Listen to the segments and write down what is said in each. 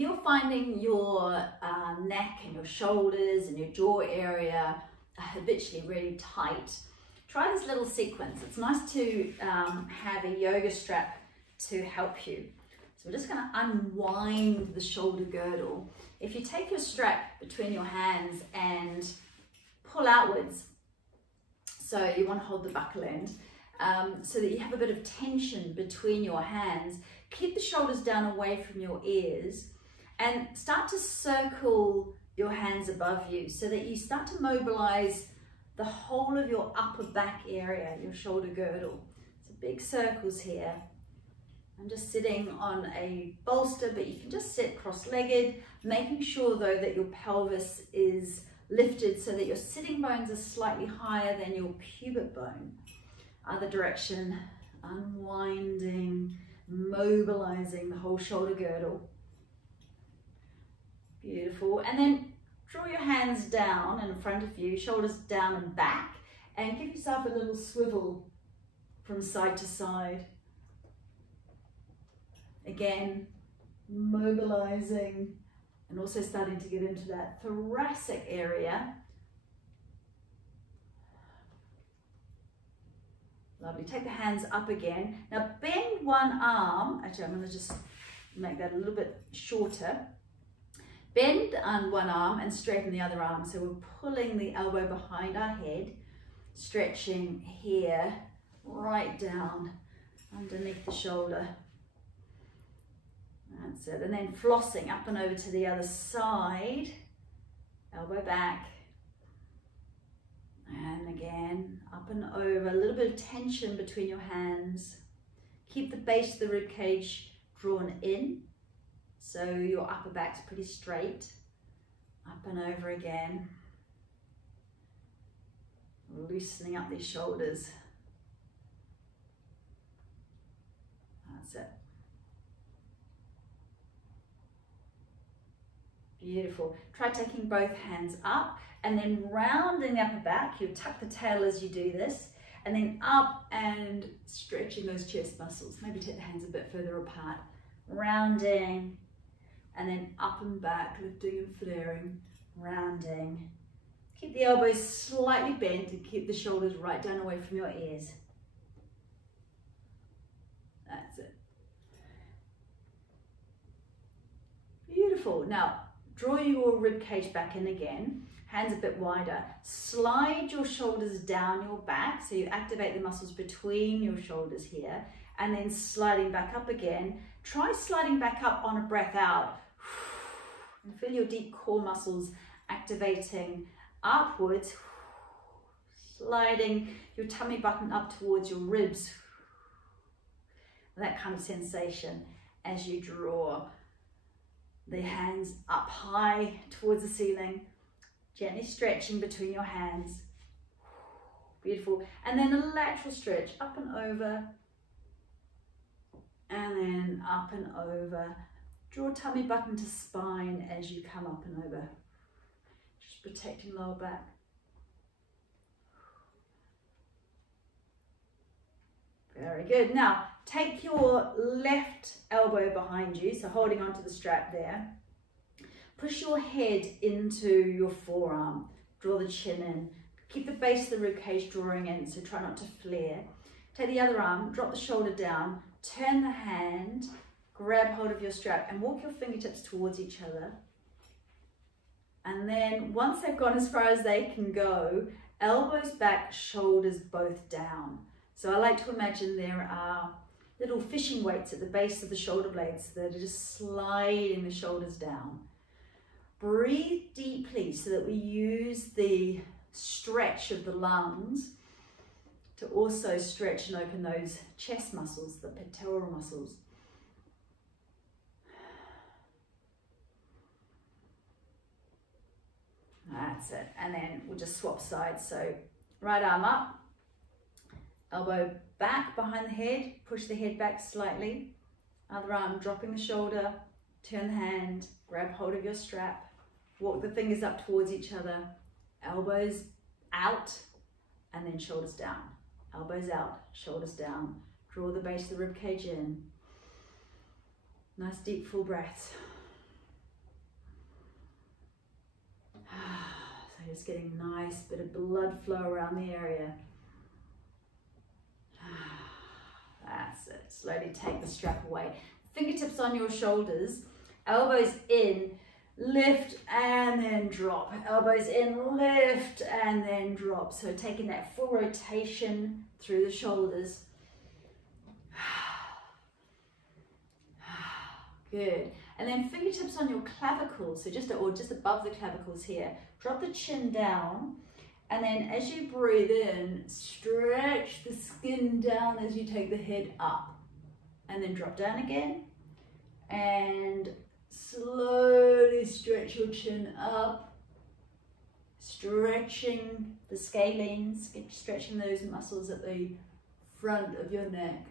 you're finding your neck and your shoulders and your jaw area are habitually really tight, try this little sequence. It's nice to have a yoga strap to help you. So we're just going to unwind the shoulder girdle. If you take your strap between your hands and pull outwards, so you want to hold the buckle end, so that you have a bit of tension between your hands. Keep the shoulders down away from your ears and start to circle your hands above you so that you start to mobilize the whole of your upper back area, your shoulder girdle. So big circles here. I'm just sitting on a bolster, but you can just sit cross-legged, making sure though that your pelvis is lifted so that your sitting bones are slightly higher than your pubic bone. Other direction, unwinding, mobilizing the whole shoulder girdle. Beautiful. And then draw your hands down in front of you, shoulders down and back, and give yourself a little swivel from side to side. Again, mobilizing and also starting to get into that thoracic area. Lovely. Take the hands up again. Now bend one arm. Actually, I'm going to just make that a little bit shorter. Bend on one arm and straighten the other arm. So we're pulling the elbow behind our head, stretching here, right down underneath the shoulder. That's it. And then flossing up and over to the other side, elbow back. And again, up and over, a little bit of tension between your hands. Keep the base of the rib cage drawn in, so your upper back's pretty straight. Up and over again. Loosening up these shoulders. That's it. Beautiful. Try taking both hands up and then rounding the upper back. You'll tuck the tail as you do this, and then up and stretching those chest muscles. Maybe take the hands a bit further apart. Rounding, and then up and back, lifting and flaring, rounding. Keep the elbows slightly bent and keep the shoulders right down away from your ears. That's it. Beautiful. Now, draw your rib cage back in again, hands a bit wider. Slide your shoulders down your back, so you activate the muscles between your shoulders here, and then sliding back up again. Try sliding back up on a breath out. And feel your deep core muscles activating upwards, sliding your tummy button up towards your ribs. That kind of sensation as you draw the hands up high towards the ceiling, gently stretching between your hands. Beautiful. And then a lateral stretch up and over, and then up and over. Draw tummy button to spine as you come up and over. Just protecting lower back. Very good. Now, take your left elbow behind you, so holding onto the strap there. Push your head into your forearm. Draw the chin in. Keep the base of the rib cage drawing in, so try not to flare. Take the other arm, drop the shoulder down, turn the hand, grab hold of your strap and walk your fingertips towards each other. And then once they've gone as far as they can go, elbows back, shoulders both down. So I like to imagine there are little fishing weights at the base of the shoulder blades that are just sliding the shoulders down. Breathe deeply so that we use the stretch of the lungs to also stretch and open those chest muscles, the pectoral muscles. That's it. And then we'll just swap sides. So right arm up, elbow back behind the head, push the head back slightly. Other arm dropping the shoulder, turn the hand, grab hold of your strap, walk the fingers up towards each other, elbows out, and then shoulders down. Elbows out, shoulders down. Draw the base of the rib cage in. Nice deep full breaths. Just getting nice bit of blood flow around the area. That's it. Slowly take the strap away. Fingertips on your shoulders, elbows in, lift and then drop. Elbows in, lift and then drop. So taking that full rotation through the shoulders. Good. And then fingertips on your clavicles, so just above the clavicles here. Drop the chin down, and then as you breathe in, stretch the skin down as you take the head up. And then drop down again. And slowly stretch your chin up. Stretching the scalenes, stretching those muscles at the front of your neck.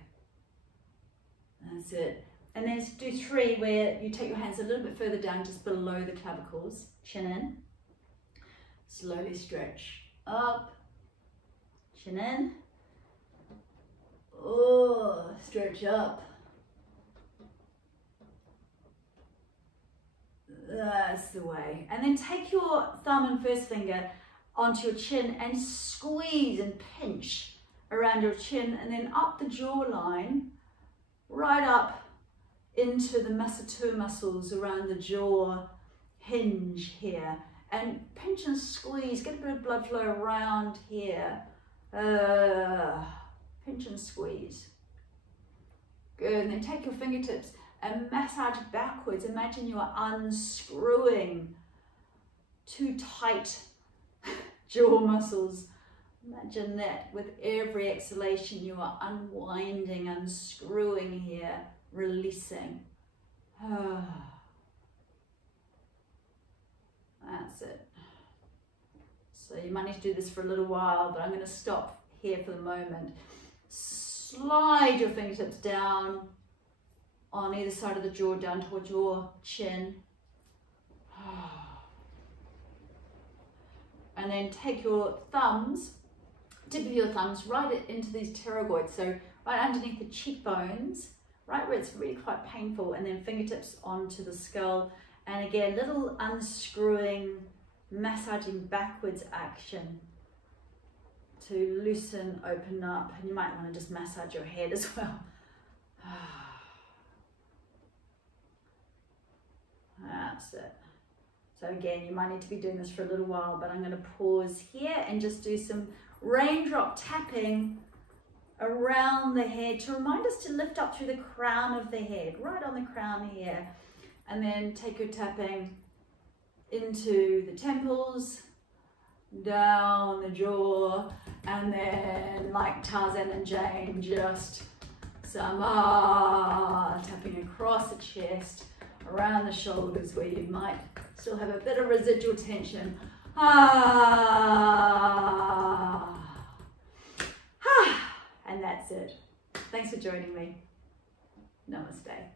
That's it. And then do 3 where you take your hands a little bit further down, just below the clavicles, chin in. Slowly stretch up, chin in. Oh, stretch up. That's the way. And then take your thumb and first finger onto your chin and squeeze and pinch around your chin, and then up the jawline, right up into the masseter muscles around the jaw hinge here, and pinch and squeeze, get a bit of blood flow around here. Pinch and squeeze. Good. And then take your fingertips and massage backwards. Imagine you are unscrewing too tight jaw muscles. Imagine that with every exhalation you are unwinding, unscrewing here, releasing. That's it. So you might need to do this for a little while, but I'm going to stop here for the moment. Slide your fingertips down on either side of the jaw, down towards your chin. And then take your thumbs, tip of your thumbs, right into these pterygoids, so right underneath the cheekbones, right where it's really quite painful, and then fingertips onto the skull. And again, little unscrewing, massaging backwards action to loosen, open up. And you might want to just massage your head as well. That's it. So again, you might need to be doing this for a little while, but I'm going to pause here and just do some raindrop tapping around the head to remind us to lift up through the crown of the head, right on the crown here. And then take your tapping into the temples, down the jaw, and then like Tarzan and Jane, just some tapping across the chest, around the shoulders where you might still have a bit of residual tension. And that's it. Thanks for joining me. Namaste.